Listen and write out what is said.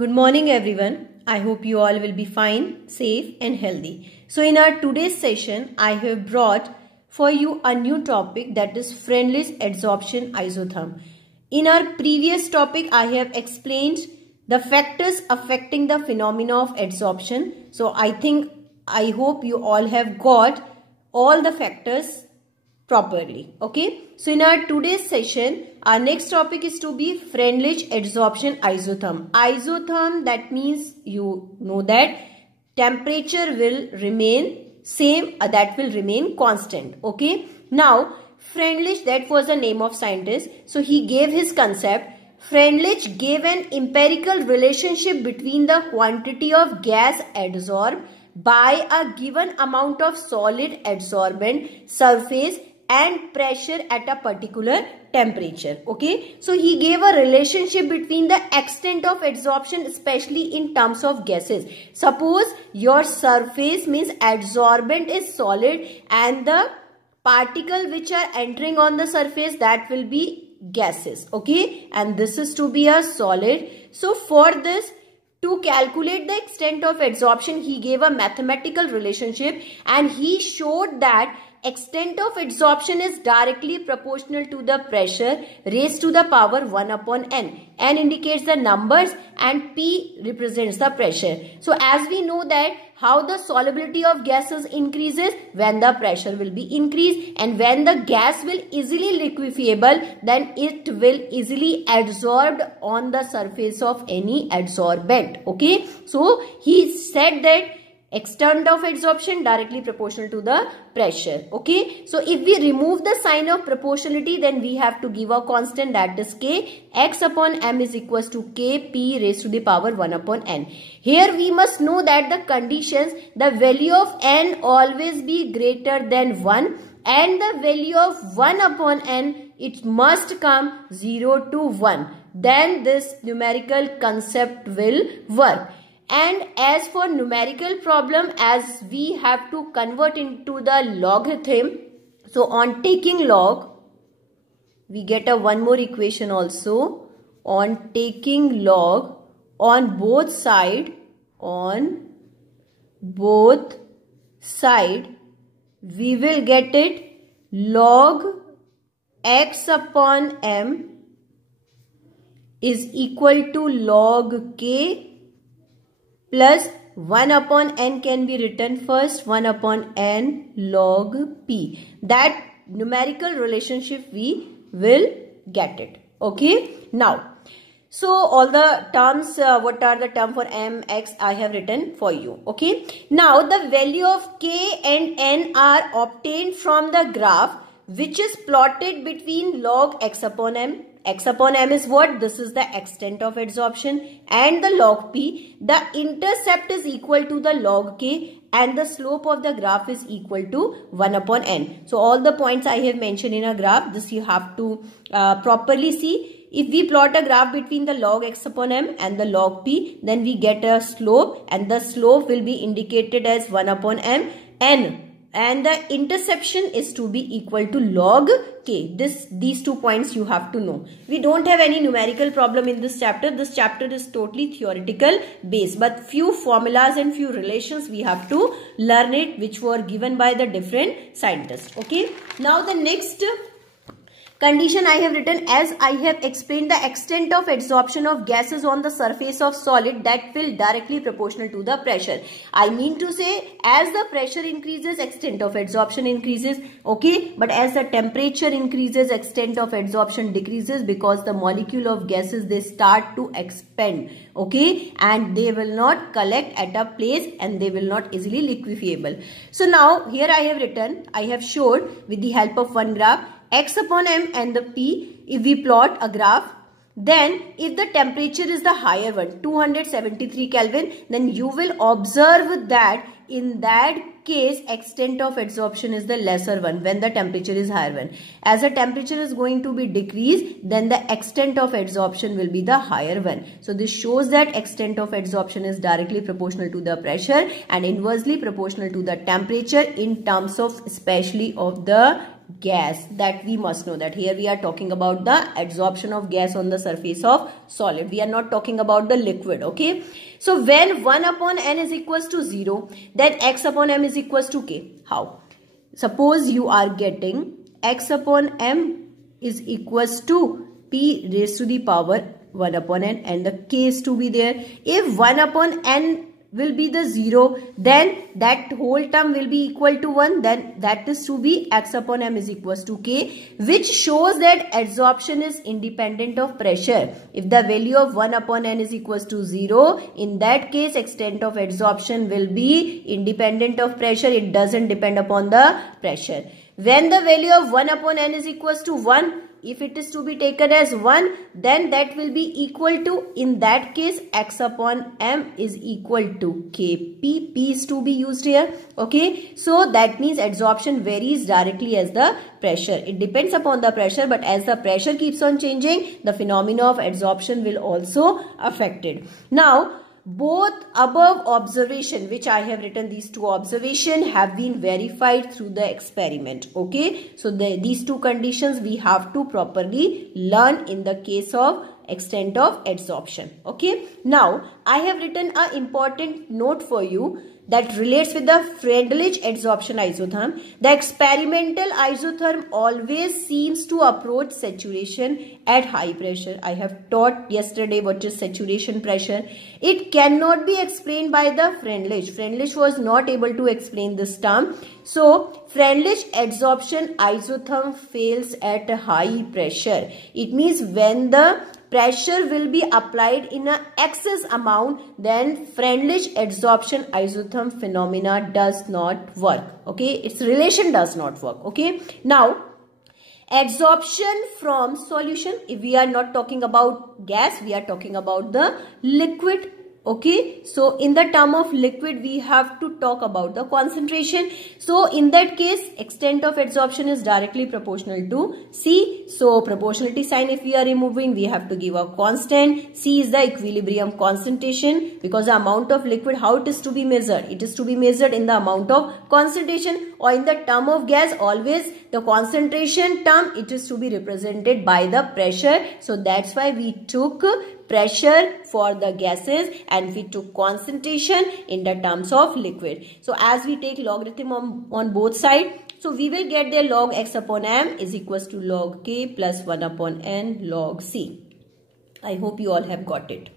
Good morning everyone. I hope you all will be fine, safe and healthy. So in our today's session, I have brought for you a new topic, that is Freundlich adsorption isotherm. In our previous topic, I have explained the factors affecting the phenomena of adsorption. So I hope you all have got all the factors properly. Okay. So in our today's session, our next topic is to be Freundlich adsorption isotherm. Isotherm, that means you know that temperature will remain same, that will remain constant. Okay. Now Freundlich, that was the name of scientist. So he gave his concept. Freundlich gave an empirical relationship between the quantity of gas adsorbed by a given amount of solid adsorbent surface and pressure at a particular temperature. Okay, so he gave a relationship between the extent of adsorption, especially in terms of gases. Suppose your surface means adsorbent is solid and the particle which are entering on the surface, that will be gases. Okay, and this is to be a solid. So for this, to calculate the extent of adsorption, he gave a mathematical relationship and he showed that extent of adsorption is directly proportional to the pressure raised to the power 1 upon n. N indicates the numbers and P represents the pressure. So as we know that how the solubility of gases increases when the pressure will be increased, and when the gas will easily liquefiable, then it will easily adsorbed on the surface of any adsorbent. Okay, so he said that extent of adsorption directly proportional to the pressure. Okay, so if we remove the sign of proportionality, then we have to give a constant, that is K. X upon m is equals to K P raised to the power 1 upon n. Here we must know that the conditions, the value of n always be greater than 1 and the value of 1 upon n, it must come 0 to 1. Then this numerical concept will work. And as for numerical problem, as we have to convert into the logarithm, so on taking log, we get a one more equation also. On taking log on both side, we will get it log x upon m is equal to log k plus 1 upon n can be written first, 1 upon n log p. That numerical relationship we will get it. Okay. Now, so all the terms, what are the term for m, x, I have written for you. Okay. Now the value of k and n are obtained from the graph which is plotted between log x upon m. X upon m is what? This is the extent of adsorption, and the log p. The intercept is equal to the log k and the slope of the graph is equal to 1 upon n. So all the points I have mentioned in a graph, this you have to properly see. If we plot a graph between the log x upon m and the log p, then we get a slope, and the slope will be indicated as 1 upon m n. And the interception is to be equal to log k. These 2 points you have to know. We don't have any numerical problem in this chapter. This chapter is totally theoretical based, but few formulas and few relations we have to learn it, which were given by the different scientists. Okay. Now the next condition I have written, as I have explained, the extent of adsorption of gases on the surface of solid, that will directly proportional to the pressure. I mean to say, as the pressure increases, extent of adsorption increases. Okay, but as the temperature increases, extent of adsorption decreases, because the molecule of gases, they start to expand. Okay, and they will not collect at a place and they will not easily liquefiable. So now here I have written, I have showed with the help of one graph, x upon m and the p. If we plot a graph, then if the temperature is the higher one, 273 Kelvin, then you will observe that in that case extent of adsorption is the lesser one when the temperature is higher one. As the temperature is going to be decreased, then the extent of adsorption will be the higher one. So this shows that extent of adsorption is directly proportional to the pressure and inversely proportional to the temperature in terms of especially of the gas, that we must know that here we are talking about the adsorption of gas on the surface of solid. We are not talking about the liquid. Okay, so when 1 upon n is equals to 0, then x upon m is equals to k. How? Suppose you are getting x upon m is equals to p raised to the power 1 upon n, and the k is to be there. If 1 upon n will be the 0, then that whole term will be equal to 1, then that is to be x upon m is equals to k, which shows that adsorption is independent of pressure. If the value of 1 upon n is equals to 0, in that case extent of adsorption will be independent of pressure. It doesn't depend upon the pressure. When the value of 1 upon n is equals to 1, if it is to be taken as 1, then that will be equal to, in that case, x upon m is equal to kp. P is to be used here. Okay, so that means adsorption varies directly as the pressure. It depends upon the pressure, but as the pressure keeps on changing, the phenomena of adsorption will also affected. Now, both above observation, which I have written, these two observations have been verified through the experiment. Okay, so these two conditions we have to properly learn in the case of extent of adsorption. Okay, now I have written an important note for you that relates with the Freundlich adsorption isotherm. The experimental isotherm always seems to approach saturation at high pressure. I have taught yesterday what is saturation pressure. It cannot be explained by the Freundlich. Freundlich was not able to explain this term. So, Freundlich adsorption isotherm fails at a high pressure. It means when the pressure will be applied in an excess amount, then Freundlich adsorption isotherm phenomena does not work. Okay, its relation does not work. Okay, now adsorption from solution, if we are not talking about gas, we are talking about the liquid. Okay, so in the term of liquid, we have to talk about the concentration. So in that case, extent of adsorption is directly proportional to C. So proportionality sign if we are removing, we have to give a constant. C is the equilibrium concentration, because the amount of liquid, how it is to be measured? It is to be measured in the amount of concentration, or in the term of gas, always the concentration term, it is to be represented by the pressure. So that's why we took pressure for the gases and we took concentration in the terms of liquid. So as we take logarithm on both sides, so we will get the log x upon m is equals to log k plus 1 upon n log c. I hope you all have got it.